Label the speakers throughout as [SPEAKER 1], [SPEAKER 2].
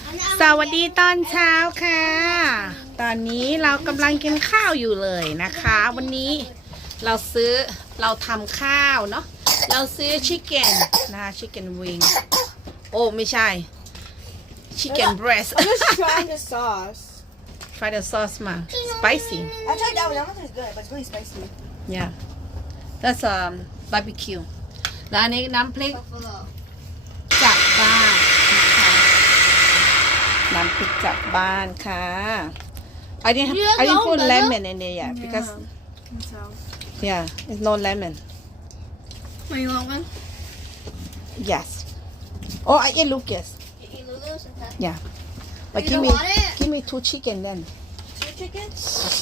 [SPEAKER 1] สวัสดีตอนเช้าค่ะ ตอนนี้เรากำลังกินข้าวอยู่เลยนะคะ วันนี้เราทำข้าวเนาะ เราซื้อชิคเก้นนะคะชิคเก้นวิงโอ้ไม่ใช่ชิคเก้นเบรส
[SPEAKER 2] I'm just trying the sauce.
[SPEAKER 1] try the sauce มา spicy
[SPEAKER 2] I tried that one. That one is good, but it's really spicy.
[SPEAKER 1] yeah that's barbecue แล้วอันนี้น้ำพริกจากบ้านนะคะน้ำพริกจากบ้านค่ะ I didn't put lemon in there yet because yeah it's no lemon
[SPEAKER 3] Wait, you want one?
[SPEAKER 1] yes oh I eat Lucas
[SPEAKER 3] You eat Lulu's? Okay.
[SPEAKER 1] yeah but
[SPEAKER 3] You don't want it?
[SPEAKER 1] give me 2 chicken then
[SPEAKER 2] Two chickens?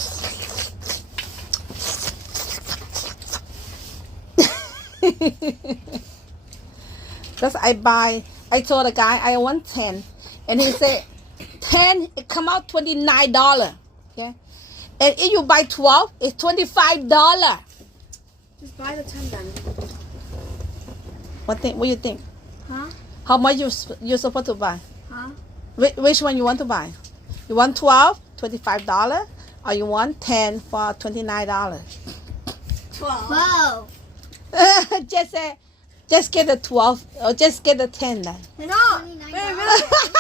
[SPEAKER 1] because I told the guy I want 10 and he said 10 it come out $29 okay and if you buy 12 it's $25
[SPEAKER 2] Just buy the 10 then.
[SPEAKER 1] what do you think
[SPEAKER 3] Huh?
[SPEAKER 1] how much you supposed to buy
[SPEAKER 3] Huh?
[SPEAKER 1] which one you want to buy you want 12 $25 or you want 10 for $29
[SPEAKER 3] 12.
[SPEAKER 1] just get the 12 or just get the 10 then
[SPEAKER 2] No!
[SPEAKER 3] $29.
[SPEAKER 2] Wait, really?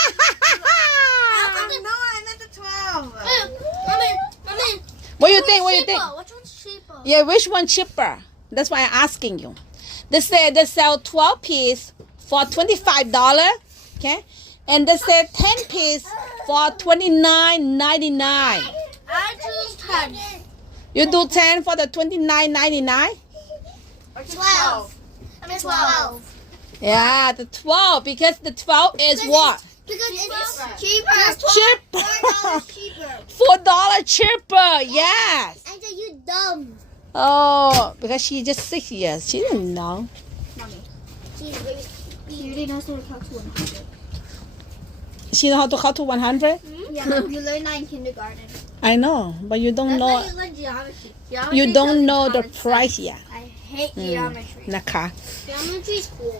[SPEAKER 2] No, I meant the 12.
[SPEAKER 3] Mommy.
[SPEAKER 1] what do you think
[SPEAKER 3] Which one's cheaper?
[SPEAKER 1] yeah which one cheaper that's why I'm asking you they sell 12 piece for $25 okay and they sell 10 piece for $29.99
[SPEAKER 3] I choose 10.
[SPEAKER 1] you do 10 for the $29.99
[SPEAKER 2] Or just
[SPEAKER 3] 12. I mean 12.
[SPEAKER 1] yeah the 12 because the 12 is what
[SPEAKER 3] Because it's cheaper.
[SPEAKER 1] cheaper
[SPEAKER 3] $4 cheaper.
[SPEAKER 1] $4 cheaper yes
[SPEAKER 3] Angel, you dumb.
[SPEAKER 1] oh because she just 6 years she didn't know
[SPEAKER 3] Mommy. She already knows how to count to 100.
[SPEAKER 1] she know how to count to 100
[SPEAKER 3] Yeah, you learn that in kindergarten.
[SPEAKER 1] I know but you don't
[SPEAKER 3] That's
[SPEAKER 1] know
[SPEAKER 3] why you learn geometry. Geometry
[SPEAKER 1] you don't
[SPEAKER 3] doesn't
[SPEAKER 1] know the
[SPEAKER 3] count in
[SPEAKER 1] price
[SPEAKER 3] science.
[SPEAKER 1] yet
[SPEAKER 3] I hate geometry.
[SPEAKER 1] นะคะ
[SPEAKER 3] Geometry is cool.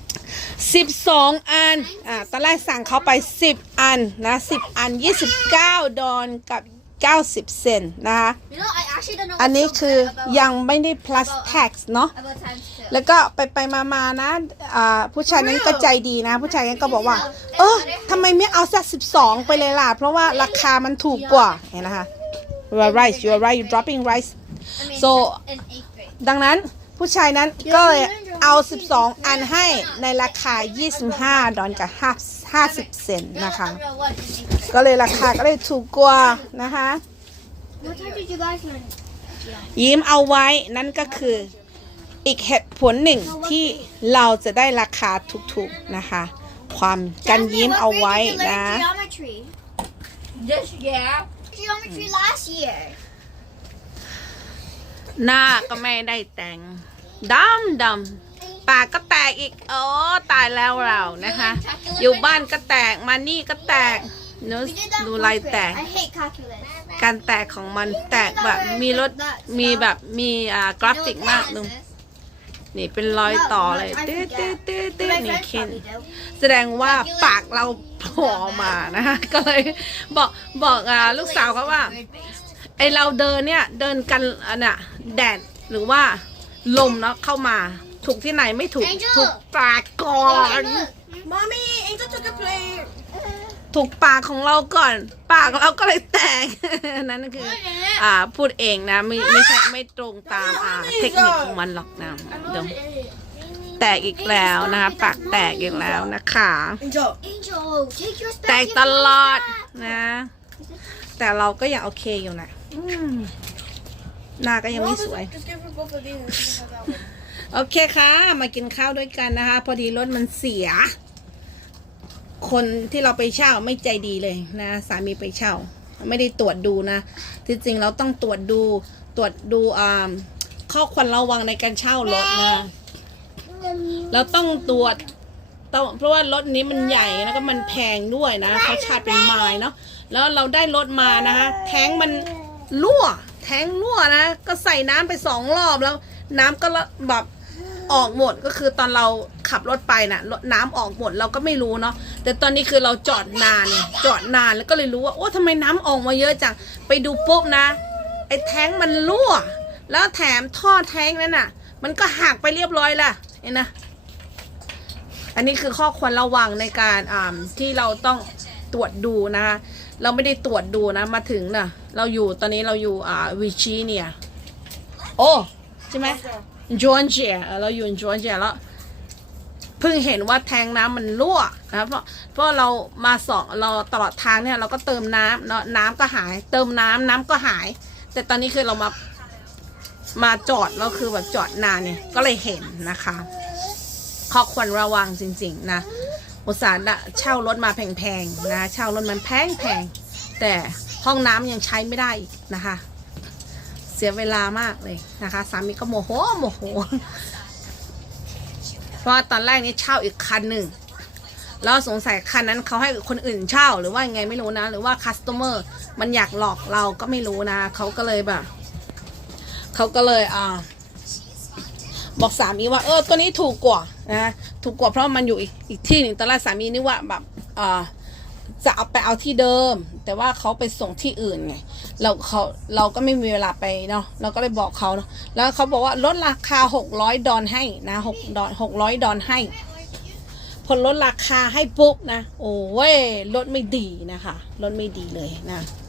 [SPEAKER 1] 12 อันตอนแรกสั่งเขาไป10 อันนะ10 อัน$29กับ90 เซนต์นะคะ
[SPEAKER 3] You know, I actually don't know
[SPEAKER 1] อัน
[SPEAKER 3] what's
[SPEAKER 1] นี้
[SPEAKER 3] so
[SPEAKER 1] คือ
[SPEAKER 3] good about,
[SPEAKER 1] ยังไม่ได้ plus tax เนาะ
[SPEAKER 3] about times two.
[SPEAKER 1] แล้วก็ไปมานะผู้ชายนั้นก็ใจดีนะ ผู้ชายนั้นก็บอกว่าทำไมไม่เอาสัก12 ไปเลยล่ะ เพราะว่าราคามันถูกกว่าเห็นนะคะ you are right you are right you dropping rice
[SPEAKER 3] I mean,
[SPEAKER 1] so
[SPEAKER 3] in 8th grade.
[SPEAKER 1] ดังนั้นผู้ชายนั้นก็เลยเอา12 อันให้ในราคา$25กับ50 เซนต์นะคะ
[SPEAKER 3] Real one in 8th grade.
[SPEAKER 1] ก็เลยราคาก็เลยถูกกว่านะคะ
[SPEAKER 3] What time did you guys learn?
[SPEAKER 1] ยิ้มเอาไว้นั่นก็คืออีกเหตุผลหนึ่งที่เราจะได้ราคาถูกๆนะคะ ความกันยิ้มเอาไว้นะ
[SPEAKER 3] Geometry.
[SPEAKER 2] This year.
[SPEAKER 3] Geometry last year.
[SPEAKER 1] หน้าก็ไม่ได้แต่งดำปากก็แตกอีกโอ้ตายแล้วเรานะคะ อยู่บ้านก็แตกมานี่ก็แตกเนื้อ
[SPEAKER 3] We did that
[SPEAKER 1] ดู
[SPEAKER 3] one
[SPEAKER 1] ลาย
[SPEAKER 3] grade.
[SPEAKER 1] แตก
[SPEAKER 3] I hate calculus.
[SPEAKER 1] การแตกของมันแตกแบบมีรถมีแบบมีกราฟิกมากดูนี่เป็นรอยต่อเลยตื้อนี่
[SPEAKER 3] My friends
[SPEAKER 1] เข็น
[SPEAKER 3] probably do.
[SPEAKER 1] แสดงว่าปากเราโผล่ออกมานะคะก็เลยบอกลูกสาวเขาว่า
[SPEAKER 3] Grade based.
[SPEAKER 1] ไอเราเดินเนี่ยเดินกันน่ะแดดหรือว่าลมเนาะเข้ามาถูกที่ไหนไม่ถูก
[SPEAKER 3] Angel
[SPEAKER 1] ถูกปากก่อน
[SPEAKER 2] Mommy, Angel took a plate.
[SPEAKER 1] ถูกปากของเราก่อน ปากเราก็เลยแตก นั่นคือพูดเองนะไม่ใช่ไม่ตรงตามเทคนิคของมันหรอกนะเดี๋ยวแตกอีกแล้วนะคะปากแตกอีกแล้วนะคะ
[SPEAKER 2] Angel.
[SPEAKER 3] Angel, take your
[SPEAKER 1] แตก
[SPEAKER 3] spaghetti
[SPEAKER 1] ตลอด
[SPEAKER 3] back.
[SPEAKER 1] นะ แต่เราก็ยังโอเคอยู่นะหน้าก็ยังไม่สวย
[SPEAKER 2] Just give her both of these and she can have that one.
[SPEAKER 1] โอเคค่ะ มากินข้าวด้วยกันนะคะ พอดีรถมันเสีย คนที่เราไปเช่าไม่ใจดีเลยนะสามีไปเช่า ไม่ได้ตรวจดูนะที่จริงเราต้องตรวจดูข้อควรระวังในการเช่ารถนะเราต้องตรวจเพราะว่ารถนี้มันใหญ่แล้วก็มันแพงด้วยนะเขาชาร์จเป็นไมล์เนาะแล้วเราได้รถมานะคะแท้งมันรั่วนะก็ใส่น้ำไป2 รอบแล้วน้ำก็แบบออกหมดก็คือตอนเราขับรถไปน่ะน้ำออกหมดเราก็ไม่รู้เนาะแต่ตอนนี้คือเราจอดนานเนี่ยจอดนานแล้วก็เลยรู้ว่าโอ้ทำไมน้ำออกมาเยอะจังไปดูปุ๊บนะไอ้แท้งมันรั่วแล้วแถมท่อแท้งนั้นน่ะมันก็หักไปเรียบร้อยละเห็นนะอันนี้คือข้อควรระวังในการที่เราต้องตรวจดูนะคะเราไม่ได้ตรวจดูนะมาถึงน่ะเราอยู่ตอนนี้เราอยู่วิชีเนียโอ้ใช่ไหมจอร์เจียเราอยู่จอร์เจียแล้วเพิ่งเห็นว่าแทงน้ำมันรั่วนะเพราะเรามาเราตลอดทางเนี่ยเราก็เติมน้ำเนาะน้ำก็หายเติมน้ำก็หายแต่ตอนนี้คือเรามาจอดแล้วคือแบบจอดนานเนี่ยก็เลยเห็นนะคะข้อควรระวังจริงๆนะอุตส่าห์เช่ารถมาแพงๆนะเช่ารถมันแพงแต่ห้องน้ำยังใช้ไม่ได้อีกนะคะเสียเวลามากเลยนะคะสามีก็โมโหเพราะตอนแรกนี้เช่าอีกคันหนึ่งแล้วสงสัยคันนั้นเขาให้คนอื่นเช่าหรือว่าไงไม่รู้นะหรือว่าคัสเตอร์มันอยากหลอกเราก็ไม่รู้นะเขาก็เลยบอกสามีว่าตัวนี้ถูกกว่านะถูกกว่าเพราะมันอยู่อีกที่หนึ่งตอนแรกสามีนึกว่าแบบจะเอาที่เดิมแต่ว่าเขาไปส่งที่อื่นไงเราก็ไม่มีเวลาไปเนาะเราก็เลยบอกเขาเนาะแล้วเขาบอกว่าลดราคา$600ให้นะ$600ให้พอลดราคาให้ปุ๊บนะโอ้ยลดไม่ดีนะคะลดไม่ดีเลยนะ